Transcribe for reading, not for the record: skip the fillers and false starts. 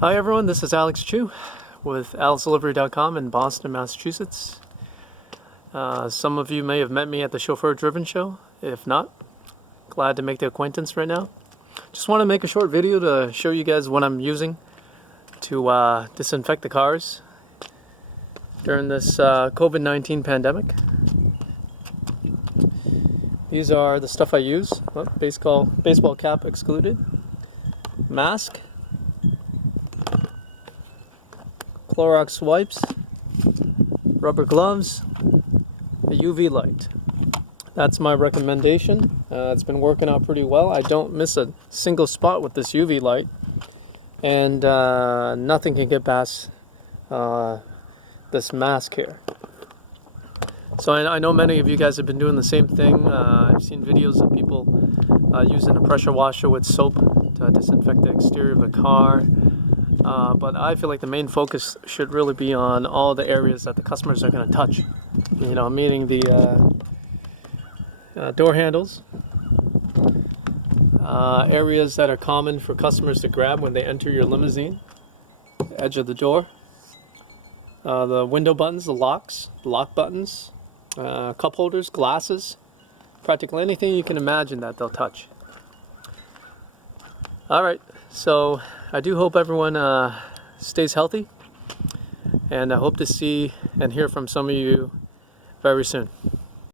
Hi everyone, this is Alex Chu with LIVERY.com in Boston, Massachusetts. Some of you may have met me at the Chauffeur Driven Show. If not, glad to make the acquaintance right now. Just want to make a short video to show you guys what I'm using to disinfect the cars during this COVID-19 pandemic. These are the stuff I use. Baseball cap excluded. Mask. Clorox wipes, rubber gloves, a UV light. That's my recommendation. It's been working out pretty well. I don't miss a single spot with this UV light, and nothing can get past this mask here. So I know many of you guys have been doing the same thing. I've seen videos of people using a pressure washer with soap to disinfect the exterior of a car. But I feel like the main focus should really be on all the areas that the customers are going to touch. Meaning the door handles, areas that are common for customers to grab when they enter your limousine, the edge of the door, the window buttons, the locks, lock buttons, cup holders, glasses, practically anything you can imagine that they'll touch. Alright, so I do hope everyone stays healthy, and I hope to see and hear from some of you very soon.